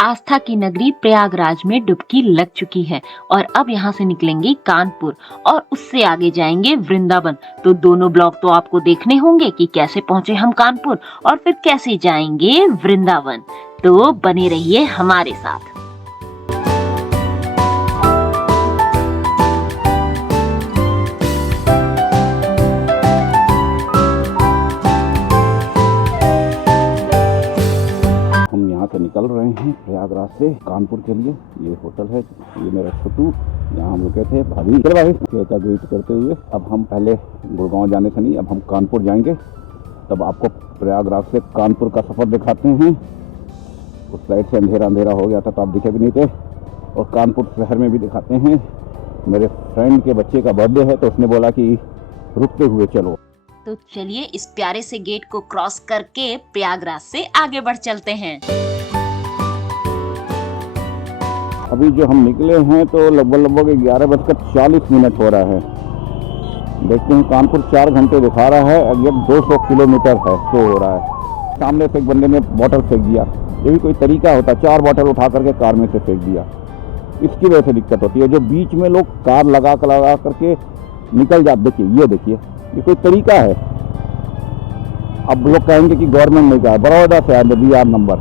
आस्था की नगरी प्रयागराज में डुबकी लग चुकी है और अब यहाँ से निकलेंगे कानपुर और उससे आगे जाएंगे वृंदावन। तो दोनों ब्लॉग तो आपको देखने होंगे कि कैसे पहुंचे हम कानपुर और फिर कैसे जाएंगे वृंदावन। तो बने रहिए हमारे साथ। से निकल रहे हैं प्रयागराज से कानपुर के लिए। ये होटल है, ये मेरा छोटू, यहाँ हम रुके थे। भाभी का ग्रीट करते हुए अब हम पहले गुड़गांव जाने से नहीं, अब हम कानपुर जाएंगे। तब आपको प्रयागराज से कानपुर का सफ़र दिखाते हैं। उस साइड से अंधेरा अंधेरा हो गया था तो आप दिखे भी नहीं थे। और कानपुर शहर में भी दिखाते हैं। मेरे फ्रेंड के बच्चे का बर्थडे है तो उसने बोला कि रुकते हुए चलो। तो चलिए इस प्यारे से गेट को क्रॉस करके प्रयागराज से आगे बढ़ चलते हैं। अभी जो हम निकले हैं तो लगभग 11:40 हो रहा है। देखते हैं कानपुर 4 घंटे दिखा रहा है, अगर 200 किलोमीटर है तो हो रहा है। सामने से एक बंदे ने बोतल फेंक दिया, ये भी कोई तरीका होता? 4 बोतल उठा करके कार में से फेंक दिया। इसकी वजह से दिक्कत होती है। जो बीच में लोग कार लगा करके निकल जाते, देखिए ये कोई तरीका है? अब लोग कहेंगे कि गवर्नमेंट ने कहा बड़ौदा से आया BR नंबर।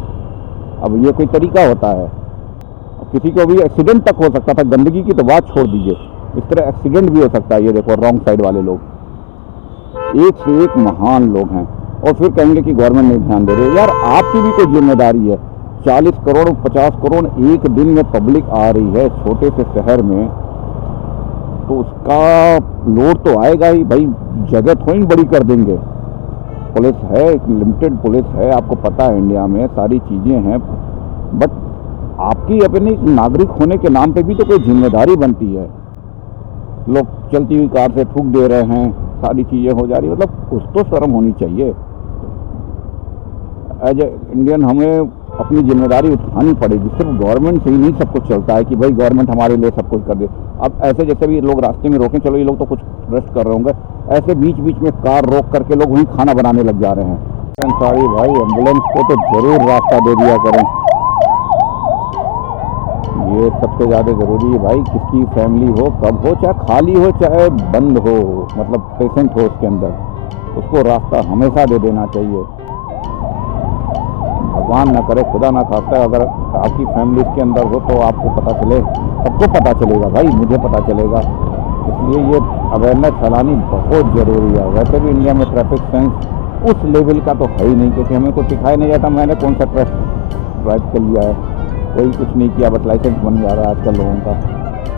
अब ये कोई तरीका होता है? किसी को भी एक्सीडेंट तक हो सकता था। गंदगी की तो बात छोड़ दीजिए, इस तरह एक्सीडेंट भी हो सकता है। ये देखो रॉन्ग साइड वाले लोग एक से एक महान लोग हैं और फिर कहेंगे कि गवर्नमेंट नहीं ध्यान दे रही। यार आपकी भी कोई जिम्मेदारी है। 40 करोड़ 50 करोड़ एक दिन में पब्लिक आ रही है छोटे से शहर में, तो उसका लोड तो आएगा ही भाई। जगह थोड़ी बड़ी कर देंगे। पुलिस है, एक लिमिटेड पुलिस है, आपको पता है इंडिया में सारी चीज़ें हैं। बट आपकी अपनी नागरिक होने के नाम पे भी तो कोई जिम्मेदारी बनती है। लोग चलती हुई कार से थूक दे रहे हैं, सारी चीज़ें हो जा रही, मतलब कुछ तो शर्म होनी चाहिए। एज ए इंडियन हमें अपनी जिम्मेदारी उठानी पड़ेगी। सिर्फ गवर्नमेंट से ही नहीं सब कुछ चलता है कि भाई गवर्नमेंट हमारे लिए सब कुछ कर दे। अब ऐसे जैसे भी लोग रास्ते में रोकें, चलो ये लोग तो कुछ रेस्ट कर रहे होंगे, ऐसे बीच बीच में कार रोक करके लोग वहीं खाना बनाने लग जा रहे हैं। सॉरी भाई, एम्बुलेंस को तो जरूर रास्ता दे दिया करें। ये सबसे ज़्यादा ज़रूरी है भाई। किसकी फैमिली हो, कब हो, चाहे खाली हो चाहे बंद हो, मतलब पेशेंट हो उसके अंदर, उसको रास्ता हमेशा दे देना चाहिए। भगवान ना करे, खुदा ना खास्ता, अगर आपकी फैमिली इसके अंदर हो तो आपको पता चले, सबको पता चलेगा भाई, मुझे पता चलेगा। इसलिए ये अवेयरनेस फैलानी बहुत ज़रूरी है। वैसे भी इंडिया में ट्रैफिक सेंस उस लेवल का तो है ही नहीं, क्योंकि हमें कुछ सिखाया नहीं जाता। मैंने कौन सा ट्रैफिक ड्राइव कर लिया है, कोई कुछ नहीं किया, बस लाइसेंस बन जा रहा है आजकल लोगों का।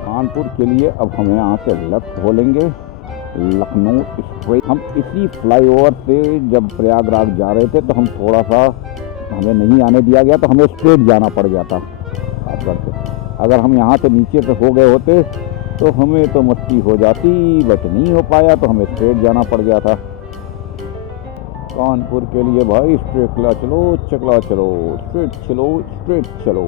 कानपुर के लिए अब हम यहाँ से लेफ्ट हो लेंगे, लखनऊ स्ट्रेट। हम इसी फ्लाईओवर से जब प्रयागराज जा रहे थे तो हम थोड़ा सा, हमें नहीं आने दिया गया तो हमें स्ट्रेट जाना पड़ गया था। अगर हम यहाँ से नीचे से हो गए होते तो हमें तो मस्ती हो जाती, बट नहीं हो पाया तो हमें स्ट्रेट जाना पड़ गया था। कानपुर के लिए भाई स्ट्रेट चकला चलो, स्ट्रेट चलो।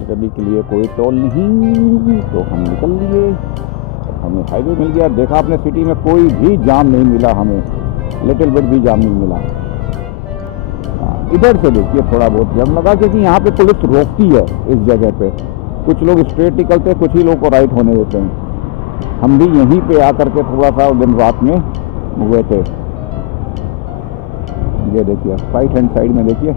दिल्ली के लिए कोई टोल नहीं, तो हम निकल लिए। हमें हाईवे मिल गया। देखा आपने, सिटी में कोई भी जाम नहीं मिला, हमें लिटिल बिट भी जाम नहीं मिला। इधर से देखिए थोड़ा बहुत जाम लगा, क्योंकि यहाँ पे पुलिस रोकती है इस जगह पे। कुछ लोग स्ट्रेट निकलते हैं, कुछ ही लोग को राइट होने देते हैं। हम भी यहीं पे आकर के थोड़ा सा दिन रात में हुए थे। ये देखिए राइट हैंड साइड में देखिए,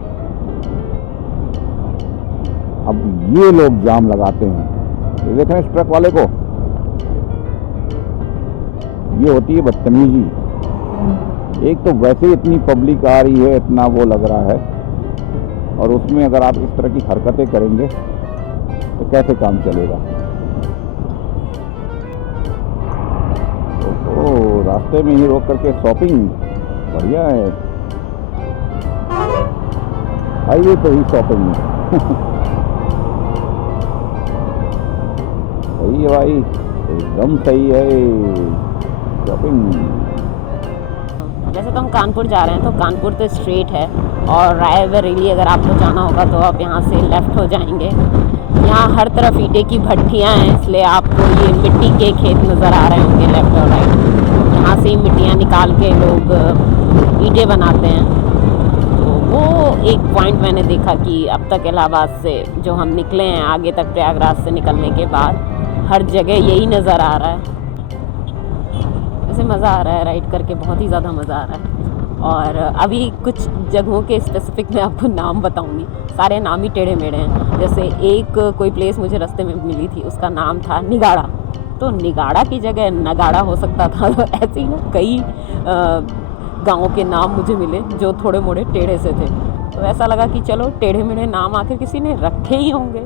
अब ये लोग जाम लगाते हैं। ये देख रहे हैं इस ट्रक वाले को, ये होती है बदतमीजी। एक तो वैसे ही इतनी पब्लिक आ रही है, इतना वो लग रहा है, और उसमें अगर आप इस तरह की हरकतें करेंगे तो कैसे काम चलेगा? तो रास्ते में ही रोक करके शॉपिंग बढ़िया है। हाईवे पे ही शॉपिंग है। सही है भाई, एकदम सही है शॉपिंग। वैसे तो हम कानपुर जा रहे हैं, तो कानपुर तो स्ट्रेट है, और राय बरेली अगर आपको जाना होगा तो आप यहाँ से लेफ़्ट हो जाएंगे। यहाँ हर तरफ ईंटे की भट्टियाँ हैं, इसलिए आपको ये मिट्टी के खेत नज़र आ रहे होंगे लेफ़्ट और राइट। यहाँ से ही मिट्टियाँ निकाल के लोग ईंटें बनाते हैं। तो वो एक पॉइंट मैंने देखा कि अब तक इलाहाबाद से जो हम निकले हैं आगे तक प्रयागराज से निकलने के बाद हर जगह यही नज़र आ रहा है। वैसे मज़ा आ रहा है राइड करके, बहुत ही ज़्यादा मज़ा आ रहा है। और अभी कुछ जगहों के स्पेसिफिक मैं आपको नाम बताऊंगी, सारे नाम ही टेढ़े मेढ़े हैं। जैसे एक कोई प्लेस मुझे रास्ते में मिली थी, उसका नाम था निगाड़ा, तो निगाड़ा की जगह नगाड़ा हो सकता था। तो ऐसे ही ना कई गाँवों के नाम मुझे मिले जो थोड़े मोड़े टेढ़े से थे, तो ऐसा लगा कि चलो टेढ़े मेढ़े नाम आखिर किसी ने रखे ही होंगे।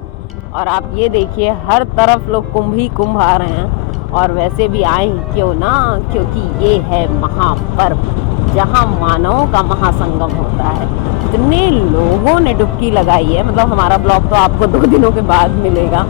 और आप ये देखिए हर तरफ लोग कुंभ ही कुंभ आ रहे हैं, और वैसे भी आए क्यों ना, क्योंकि ये है महापर्व जहाँ मानवों का महासंगम होता है। इतने लोगों ने डुबकी लगाई है, मतलब हमारा ब्लॉग तो आपको 2 दिनों के बाद मिलेगा,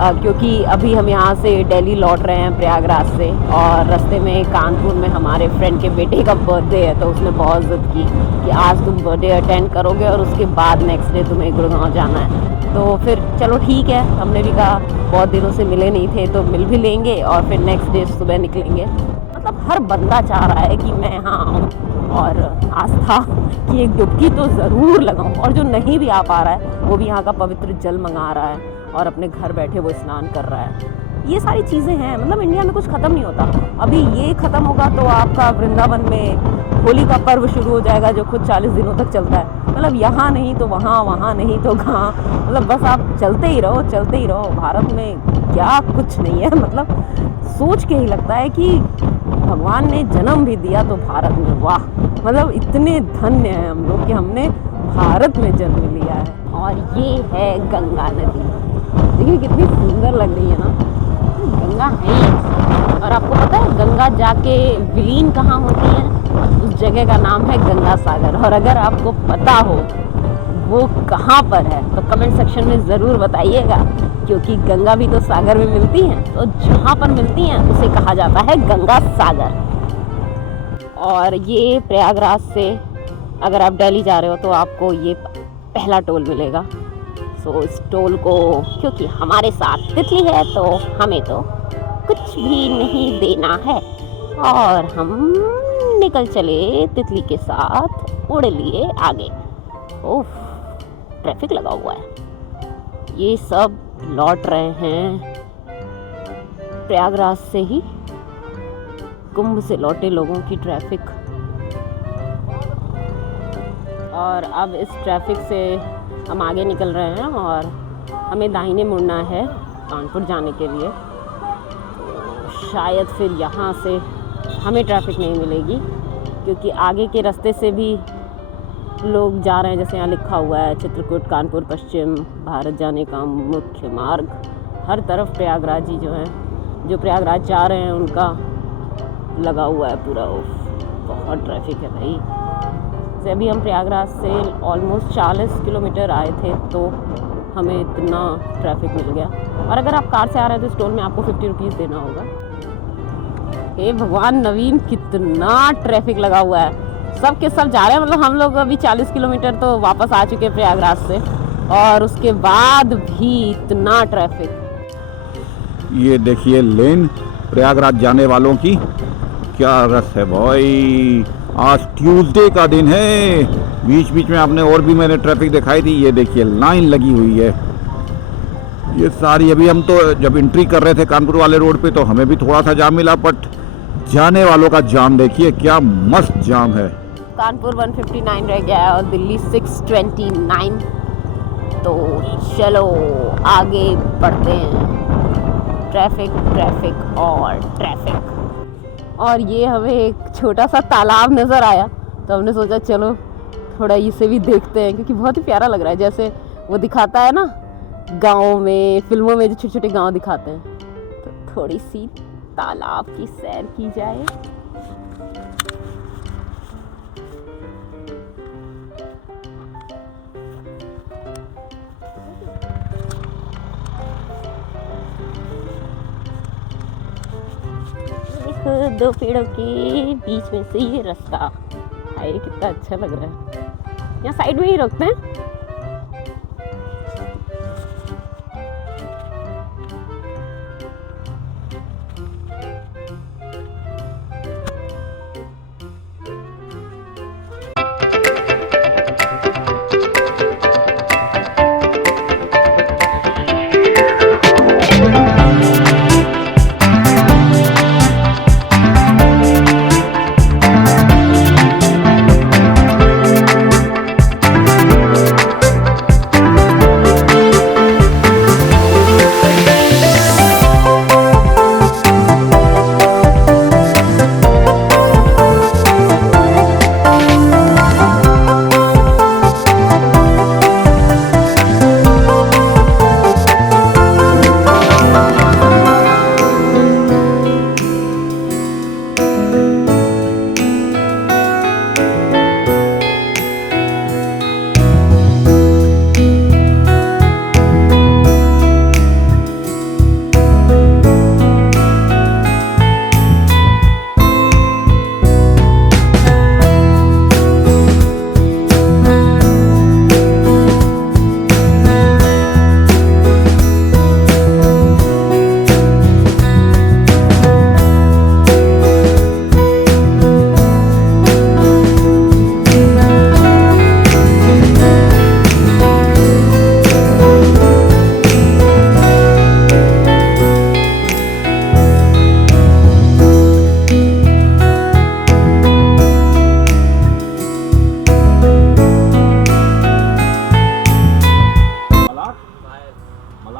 क्योंकि अभी हम यहाँ से दिल्ली लौट रहे हैं प्रयागराज से, और रास्ते में कानपुर में हमारे फ्रेंड के बेटे का बर्थडे है, तो उसने बहुत ज़िद की कि आज तुम बर्थडे अटेंड करोगे और उसके बाद नेक्स्ट डे तुम्हें गुड़गांव जाना है। तो फिर चलो ठीक है, हमने भी कहा बहुत दिनों से मिले नहीं थे तो मिल भी लेंगे और फिर नेक्स्ट डे सुबह निकलेंगे। मतलब हर बंदा चाह रहा है कि मैं यहाँ आऊँ और आस्था की एक डुबकी तो ज़रूर लगाऊँ, और जो नहीं भी आ पा रहा है वो भी यहाँ का पवित्र जल मंगा रहा है और अपने घर बैठे वो स्नान कर रहा है। ये सारी चीज़ें हैं, मतलब इंडिया में कुछ ख़त्म नहीं होता। अभी ये ख़त्म होगा तो आपका वृंदावन में होली का पर्व शुरू हो जाएगा जो खुद 40 दिनों तक चलता है। मतलब यहाँ नहीं तो वहाँ, वहाँ नहीं तो कहाँ, मतलब बस आप चलते ही रहो, चलते ही रहो। भारत में क्या कुछ नहीं है, मतलब सोच के ही लगता है कि भगवान ने जन्म भी दिया तो भारत में, वाह। मतलब इतने धन्य हैं हम लोग कि हमने भारत में जन्म लिया है। और ये है गंगा नदी, देखिए कितनी सुंदर लग रही है ना, गंगा है ही। और आपको पता है गंगा जाके विलीन कहाँ होती है? उस जगह का नाम है गंगा सागर। और अगर आपको पता हो वो कहाँ पर है तो कमेंट सेक्शन में ज़रूर बताइएगा, क्योंकि गंगा भी तो सागर में मिलती हैं, तो जहाँ पर मिलती हैं उसे कहा जाता है गंगा सागर। और ये प्रयागराज से अगर आप दिल्ली जा रहे हो तो आपको ये पहला टोल मिलेगा। सो इस टोल को, क्योंकि हमारे साथ तितली है तो हमें तो कुछ भी नहीं देना है, और हम निकल चले तितली के साथ, उड़ लिए आगे। ओह, ट्रैफिक लगा हुआ है। ये सब लौट रहे हैं प्रयागराज से ही, कुंभ से लौटे लोगों की ट्रैफिक। और अब इस ट्रैफिक से हम आगे निकल रहे हैं और हमें दाहिने मुड़ना है कानपुर जाने के लिए। तो शायद फिर यहाँ से हमें ट्रैफिक नहीं मिलेगी, क्योंकि आगे के रास्ते से भी लोग जा रहे हैं। जैसे यहाँ लिखा हुआ है चित्रकूट कानपुर पश्चिम भारत जाने का मुख्य मार्ग। हर तरफ प्रयागराजी जो हैं, जो प्रयागराज जा रहे हैं उनका लगा हुआ है पूरा। बहुत ट्रैफिक है भाई। जैसे अभी हम प्रयागराज से ऑलमोस्ट 40 किलोमीटर आए थे तो हमें इतना ट्रैफिक मिल गया। और अगर आप कार से आ रहे हैं तो इस टोल में आपको 50 रुपीज़ देना होगा। हे भगवान नवीन, कितना ट्रैफिक लगा हुआ है। सब के सब जा रहे हैं, मतलब हम लोग अभी 40 किलोमीटर तो वापस आ चुके हैं प्रयागराज से, और उसके बाद भी इतना ट्रैफिक। ये देखिए लेन प्रयागराज जाने वालों की, क्या रस है भाई। आज ट्यूसडे का दिन है, बीच बीच में आपने और भी मैंने ट्रैफिक दिखाई थी। ये देखिए लाइन लगी हुई है ये सारी। अभी हम तो जब एंट्री कर रहे थे कानपुर वाले रोड पे तो हमें भी थोड़ा सा जाम मिला, बट जाने वालों का जाम देखिए क्या मस्त जाम है। कानपुर 159 रह गया है और दिल्ली 629। तो चलो आगे बढ़ते हैं। ट्रैफिक ट्रैफिक और ट्रैफिक। और ये हमें एक छोटा सा तालाब नज़र आया तो हमने सोचा चलो थोड़ा इसे भी देखते हैं, क्योंकि बहुत ही प्यारा लग रहा है। जैसे वो दिखाता है ना गाँव में, फिल्मों में जो छोटे छोटे गाँव दिखाते हैं, तो थोड़ी सी तालाब की सैर की जाए। दो पेड़ों के बीच में से ये रास्ता, हाय कितना अच्छा लग रहा है। यहाँ साइड में ही रोकते हैं।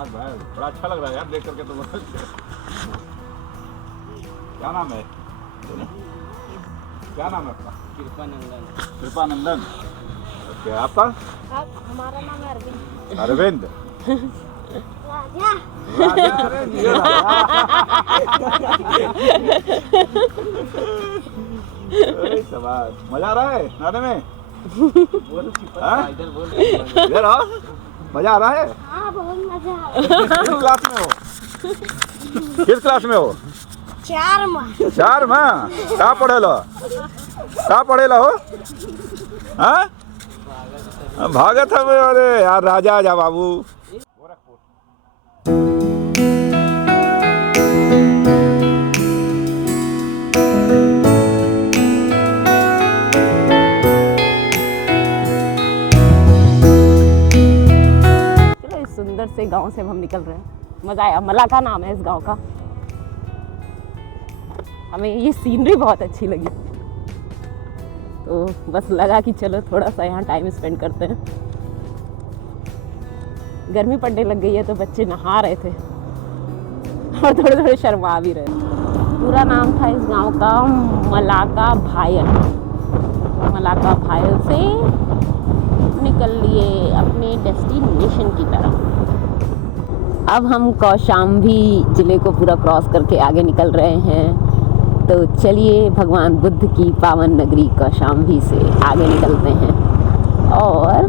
बस बड़ा अच्छा लग रहा है यार देख करके तो। क्या नाम है? क्या नाम है आपका? कृपानंदन। ओके, आपका? हमारा नाम है अरविंद। अरविंद। राजा। राजा, अरे जियो राजा। अरे शाबाश, मजा आ रहा है नहाने में? हाँ? इधर आओ, मजा आ रहा है? हाँ बहुत मजा आ रहा है। किस क्लास में हो? किस क्लास में हो? 4 माह। 4 माह। का पढ़ेला? का पढ़ेला हो? हाँ? भागत है। अरे यार राजा जा बाबू। चलो इस सुंदर से गांव से हम निकल रहे हैं। मज़ा आया। मलाका नाम है इस गांव का। हमें ये सीनरी बहुत अच्छी लगी, तो बस लगा कि चलो थोड़ा सा यहाँ टाइम स्पेंड करते हैं। गर्मी पड़ने लग गई है तो बच्चे नहा रहे थे और थोड़े थोड़े शर्मा भी रहे थे। पूरा नाम था इस गांव का मलाका भायल। मलाका भायल से निकल लिए अपने डेस्टिनेशन की तरफ। अब हम कौशाम्बी ज़िले को पूरा क्रॉस करके आगे निकल रहे हैं। तो चलिए भगवान बुद्ध की पावन नगरी कौशाम्बी से आगे निकलते हैं और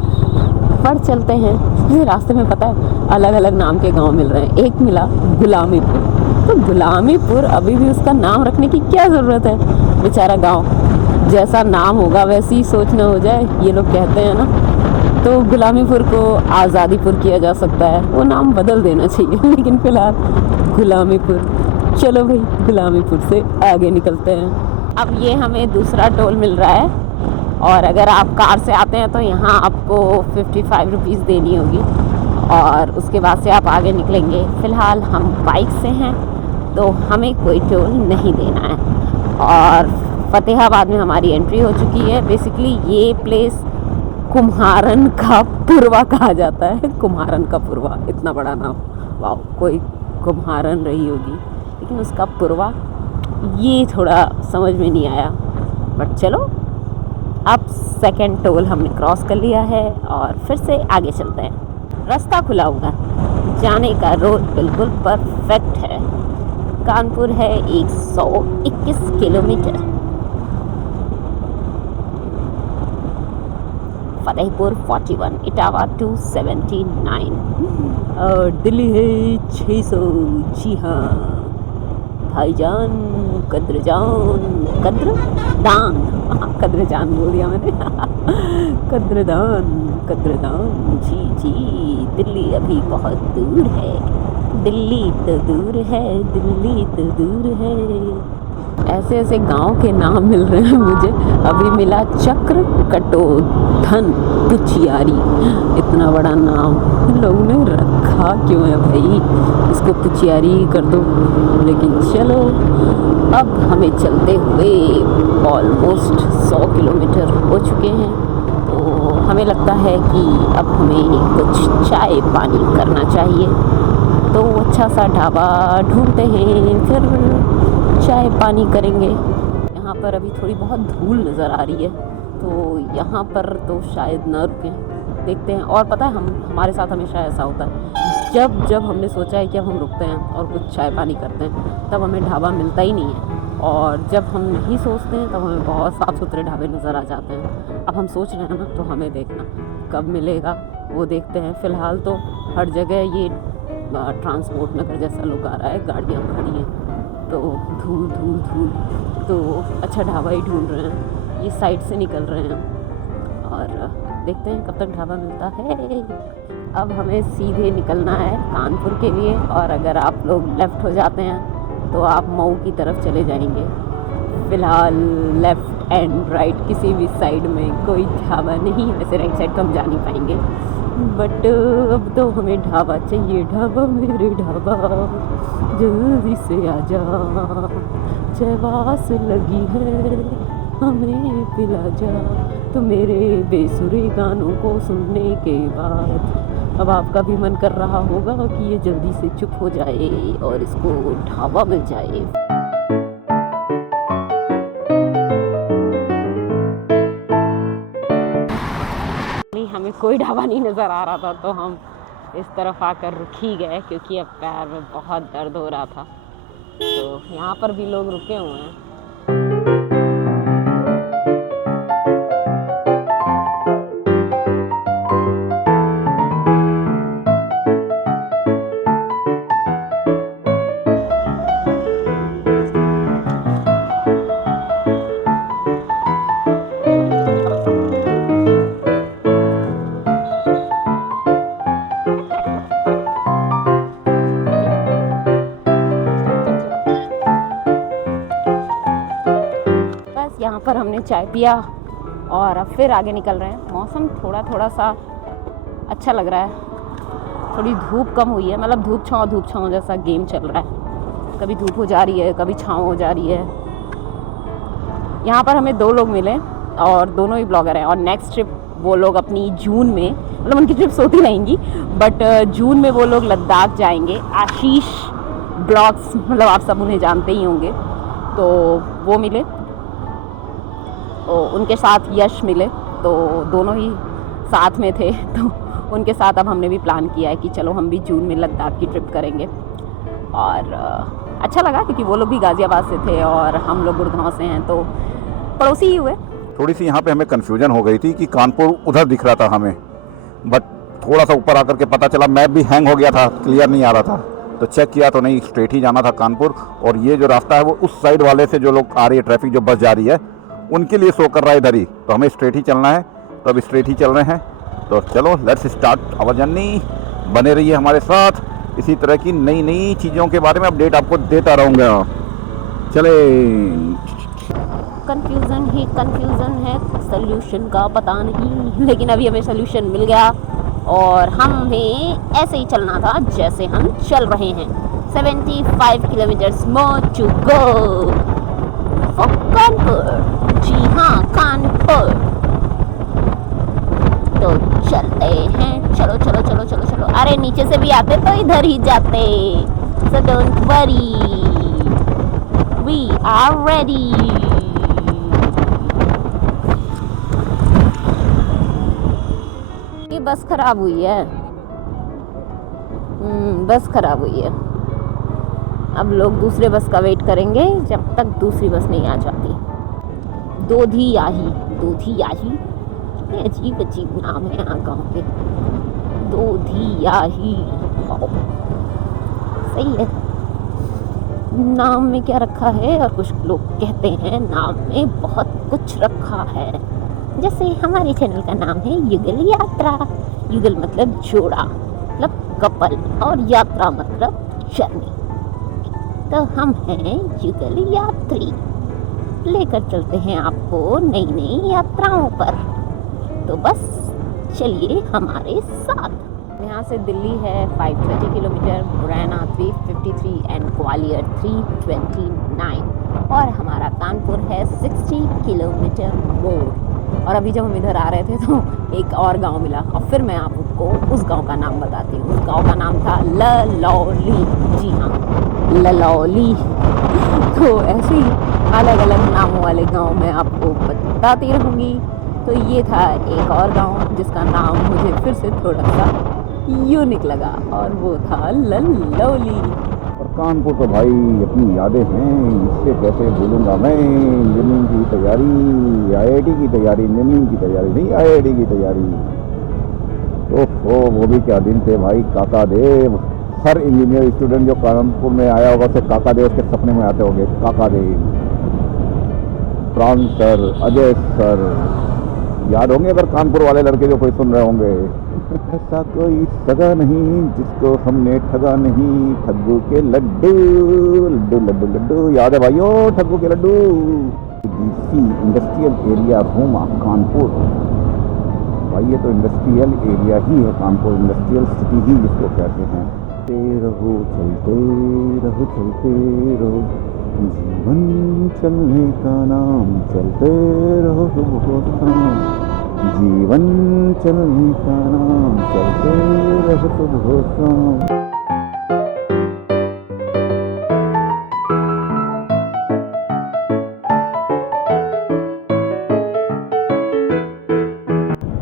बढ़ चलते हैं। मुझे रास्ते में पता है अलग अलग नाम के गांव मिल रहे हैं। एक मिला गुलामीपुर, तो गुलामीपुर अभी भी उसका नाम रखने की क्या ज़रूरत है? बेचारा गांव जैसा नाम होगा वैसी ही सोच न हो जाए, ये लोग कहते हैं ना। तो गुलामीपुर को आज़ादीपुर किया जा सकता है, वो नाम बदल देना चाहिए। लेकिन फ़िलहाल गुलामीपुर। चलो भाई गुलामीपुर से आगे निकलते हैं। अब ये हमें दूसरा टोल मिल रहा है और अगर आप कार से आते हैं तो यहाँ आपको 55 रुपीज़ देनी होगी और उसके बाद से आप आगे निकलेंगे। फ़िलहाल हम बाइक से हैं तो हमें कोई टोल नहीं देना है। और फतेहाबाद में हमारी एंट्री हो चुकी है। बेसिकली ये प्लेस कुम्हारन का पुरवा कहा जाता है। कुम्हारन का पुरवा, इतना बड़ा नाम। वाह, कोई कुम्हारन रही होगी लेकिन उसका पुरवा, ये थोड़ा समझ में नहीं आया। बट चलो, अब सेकंड टोल हमने क्रॉस कर लिया है और फिर से आगे चलते हैं। रास्ता खुला हुआ, जाने का रोड बिल्कुल परफेक्ट है। कानपुर है 121 किलोमीटर। फतेहपुर 41, इटावा 279 और दिल्ली है 600। जी हाँ भाईजान, कद्रदान बोल दिया मैंने। कद्रदान जी जी। दिल्ली अभी बहुत दूर है। दिल्ली तो दूर है, दिल्ली तो दूर है। ऐसे ऐसे गांव के नाम मिल रहे हैं मुझे। अभी मिला चक्र कटोधन पुचियारी। इतना बड़ा नाम लोगों ने रखा क्यों है भाई? इसको पुचियारी ही कर दो। लेकिन चलो, अब हमें चलते हुए ऑलमोस्ट 100 किलोमीटर हो चुके हैं। तो हमें लगता है कि अब हमें कुछ चाय पानी करना चाहिए। तो अच्छा सा ढाबा ढूंढते हैं, फिर चाय पानी करेंगे। यहाँ पर अभी थोड़ी बहुत धूल नज़र आ रही है तो यहाँ पर तो शायद न रुकें। देखते हैं। और पता है हमारे साथ हमेशा ऐसा होता है, जब हमने सोचा है कि अब हम रुकते हैं और कुछ चाय पानी करते हैं, तब हमें ढाबा मिलता ही नहीं है। और जब हम नहीं सोचते हैं तब हमें बहुत साफ़ सुथरे ढाबे नज़र आ जाते हैं। अब हम सोच रहे हैं ना, तो हमें देखना कब मिलेगा वो देखते हैं। फ़िलहाल तो हर जगह ये ट्रांसपोर्ट नगर जैसा लुक आ रहा है, गाड़ियाँ खड़ी हैं तो धूल धूल धूल। तो अच्छा ढाबा ही ढूंढ रहे हैं, ये साइड से निकल रहे हैं और देखते हैं कब तक ढाबा मिलता है। अब हमें सीधे निकलना है कानपुर के लिए, और अगर आप लोग लेफ़्ट हो जाते हैं तो आप मऊ की तरफ चले जाएंगे। फ़िलहाल लेफ़्ट एंड राइट किसी भी साइड में कोई ढाबा नहीं है। वैसे राइट साइड तो हम जा नहीं पाएंगे, बट अब तो हमें ढाबा चाहिए। ढाबा मेरे ढाबा, जल्दी से आजा, चवास लगी है, हमें पिला जा। तो मेरे बेसुरे गानों को सुनने के बाद अब आपका भी मन कर रहा होगा कि ये जल्दी से चुप हो जाए और इसको ढाबा मिल जाए। हमें कोई ढाबा नहीं नज़र आ रहा था तो हम इस तरफ आकर रुक ही गए, क्योंकि अब पैर में बहुत दर्द हो रहा था। तो यहाँ पर भी लोग रुके हुए हैं। यहाँ पर हमने चाय पिया और अब फिर आगे निकल रहे हैं। मौसम थोड़ा सा अच्छा लग रहा है, थोड़ी धूप कम हुई है, मतलब धूप छाँव जैसा गेम चल रहा है। कभी धूप हो जा रही है, कभी छाँव हो जा रही है। यहाँ पर हमें 2 लोग मिले और दोनों ही ब्लॉगर हैं, और नेक्स्ट ट्रिप वो लोग अपनी जून में, मतलब उनकी ट्रिप्स होती रहेंगी, बट जून में वो लोग लद्दाख जाएंगे। आशीष ब्लॉग्स, मतलब आप सब उन्हें जानते ही होंगे, तो वो मिले। तो उनके साथ यश मिले, तो दोनों ही साथ में थे, तो उनके साथ अब हमने भी प्लान किया है कि चलो हम भी जून में लद्दाख की ट्रिप करेंगे। और अच्छा लगा क्योंकि वो लोग भी गाज़ियाबाद से थे और हम लोग गुड़गांव से हैं, तो पड़ोसी ही हुए। थोड़ी सी यहाँ पे हमें कन्फ्यूजन हो गई थी कि कानपुर उधर दिख रहा था हमें, बट थोड़ा सा ऊपर आकर के पता चला, मैप भी हैंग हो गया था, क्लियर नहीं आ रहा था, तो चेक किया तो नहीं, स्ट्रेट ही जाना था कानपुर। और ये जो रास्ता है वो उस साइड वाले से जो लोग आ रही है, ट्रैफिक जो बस जा रही है उनके लिए शो कर रहा है इधर ही, तो हमें स्ट्रेट ही चलना है। तो अब स्ट्रेट ही चल रहे हैं, तो चलो लेट्स स्टार्ट आवर जर्नी। बने रहिए हमारे साथ, इसी तरह की नई नई चीज़ों के बारे में अपडेट आपको देता रहूँगा। चले। कंफ्यूजन ही कंफ्यूजन है, सोल्यूशन का पता नहीं, लेकिन अभी हमें सोल्यूशन मिल गया और हमें ऐसे ही चलना था जैसे हम चल रहे हैं। 75 kilometres more to go for Kanpur. जी हाँ, कानपुर। तो चलते हैं, चलो चलो चलो चलो चलो। अरे नीचे से भी आते तो इधर ही जाते, so don't worry, we are ready। ये बस खराब हुई है, बस खराब हुई है। अब लोग दूसरे बस का वेट करेंगे जब तक दूसरी बस नहीं आ जाती। दोधियाही, ये अजीब अजीब नाम है यहाँ गाँव के। दोधियाही, सही है। नाम में क्या रखा है, और कुछ लोग कहते हैं नाम में बहुत कुछ रखा है। जैसे हमारे चैनल का नाम है युगल यात्रा। युगल मतलब जोड़ा, मतलब कपल, और यात्रा मतलब जर्नी। तो हम हैं युगल यात्री, लेकर चलते हैं आपको नई नई यात्राओं पर। तो बस चलिए हमारे साथ। यहाँ से दिल्ली है 530 किलोमीटर, मुरैना 353 एंड ग्वालियर 329, और हमारा कानपुर है 60 किलोमीटर मोर। और अभी जब हम इधर आ रहे थे तो एक और गांव मिला, और फिर मैं आपको उस गांव का नाम बताती हूँ। उस गांव का नाम था ललौली। जी हाँ, ललौली। तो ऐसे ही अलग अलग नामों वाले गांव मैं आपको बताती रहूँगी। तो ये था एक और गांव जिसका नाम मुझे फिर से थोड़ा सा यूनिक लगा, और वो था ललौली। और कानपुर तो भाई अपनी यादें हैं, इससे कैसे भूलूंगा मैं। इंजीनियरिंग की तैयारी, आईआईटी की तैयारी, इंजीनियरिंग की तैयारी नहीं, आईआईटी की तैयारी। तो वो भी क्या दिन थे भाई। काका देव, हर इंजीनियर स्टूडेंट जो कानपुर में आया होगा उसे काका देव उसके सपने में आते होंगे। काका देव, प्राण सर, अजय सर याद होंगे अगर कानपुर वाले लड़के जो कोई सुन रहे होंगे। ऐसा कोई सगा नहीं जिसको हमने ठगा नहीं, ठग्गू के लड्डू लड्डू लड्डू लड्डू, याद है भाइयों ठग्गू के लड्डू। डीसी इंडस्ट्रियल एरिया घूमा कानपुर भाई, ये तो इंडस्ट्रियल एरिया ही है कानपुर, इंडस्ट्रियल सिटी ही जिसको कहते हैं। चलते रहो चलते रहो, जीवन चलने का नाम, चलते रहो सुबह शाम, जीवन चलने का नाम, चलते अब तो भरोसा।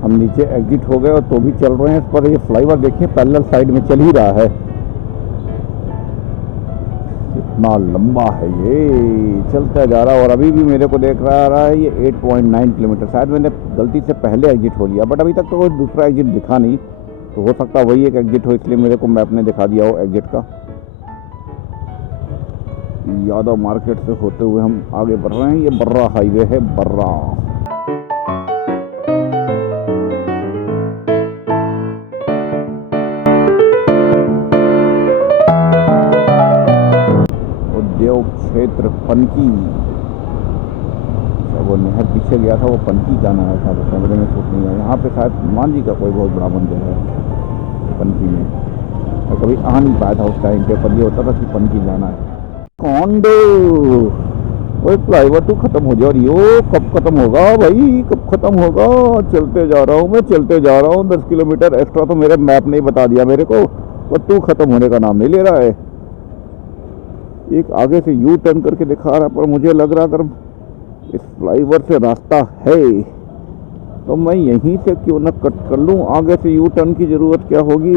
हम नीचे एग्जिट हो गए और तो भी चल रहे हैं। इस पर ये फ्लाईओवर देखिए पैरेलल साइड में चल ही रहा है। इतना लंबा है ये, चलता जा रहा है। और अभी भी मेरे को देख रहा है ये 8.9 किलोमीटर। शायद मैंने गलती से पहले एग्जिट हो लिया, बट अभी तक तो कोई दूसरा एग्जिट दिखा नहीं। तो हो सकता है वही एक एग्जिट हो, इसलिए मेरे को मैप ने दिखा दिया हो एग्जिट का। यादव मार्केट से होते हुए हम आगे बढ़ रहे हैं। ये बर्रा हाईवे है, बर्रा। उद्योग क्षेत्र पनकी। वो नहर पीछे गया था, वो पनकी जाना था, तो कैमरे में शूट नहीं है। यहाँ पे शायद हनुमान जी का कोई बहुत बड़ा मंदिर है पनकी में। मैं कभी आ नहीं पाया था उस टाइम पे, पर ये होता था कि पनकी जाना है। कौन दो वो फ्लाईओवर तो खत्म हो जा रही हो, कब खत्म होगा भाई, कब खत्म होगा? चलते जा रहा हूँ मैं, चलते जा रहा हूँ। 10 किलोमीटर एक्स्ट्रा तो मेरे मैप ने बता दिया मेरे को, पर तू खत्म होने का नाम नहीं ले रहा है। एक आगे से यू टर्न करके दिखा रहा, पर मुझे लग रहा अगर इस फ्लाईओवर से रास्ता है तो मैं यहीं से क्यों न कट कर लूँ। आगे से यू टर्न की ज़रूरत क्या होगी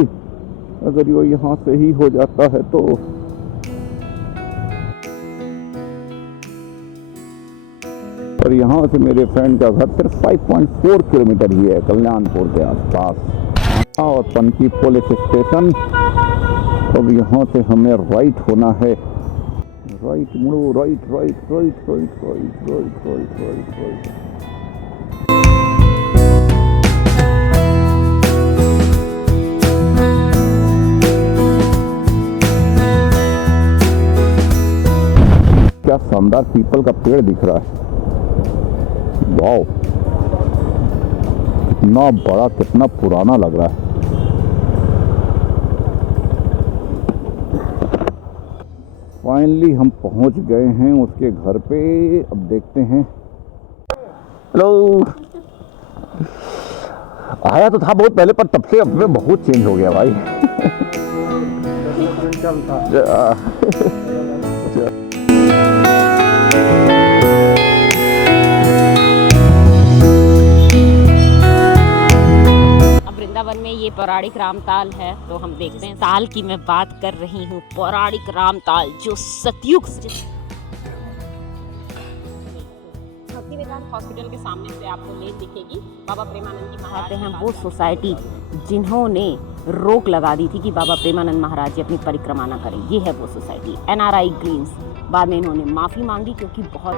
अगर वो यहाँ से ही हो जाता है तो। और यहाँ से मेरे फ्रेंड का घर सिर्फ 5.4 किलोमीटर ही है, कल्याणपुर के आसपास। और पनकी पुलिस स्टेशन। अब यहाँ से हमें राइट होना है। राइट मुड़ो, right right right right right right right right right. क्या शानदार पीपल का पेड़ दिख रहा है, वाओ। कितना बड़ा, कितना पुराना लग रहा है। फाइनली हम पहुंच गए हैं उसके घर पे। अब देखते हैं। हेलो। आया तो था बहुत पहले, पर तब से अब में बहुत चेंज हो गया भाई। वृंदावन में ये पौराणिक रामताल है, तो हम देखते हैं। ताल की मैं बात कर रही हूँ, पौराणिक रामताल जो सतयुग भक्ति वेदांत हॉस्पिटल के सामने से आपको लेन दिखेगी। बाबा प्रेमानंद जी महाराज हैं वो सोसाइटी जिन्होंने रोक लगा दी थी कि बाबा प्रेमानंद महाराज जी अपनी परिक्रमा ना करें। ये है वो सोसाइटी, NRI ग्रीन्स। बाद में इन्होंने माफ़ी मांगी क्योंकि बहुत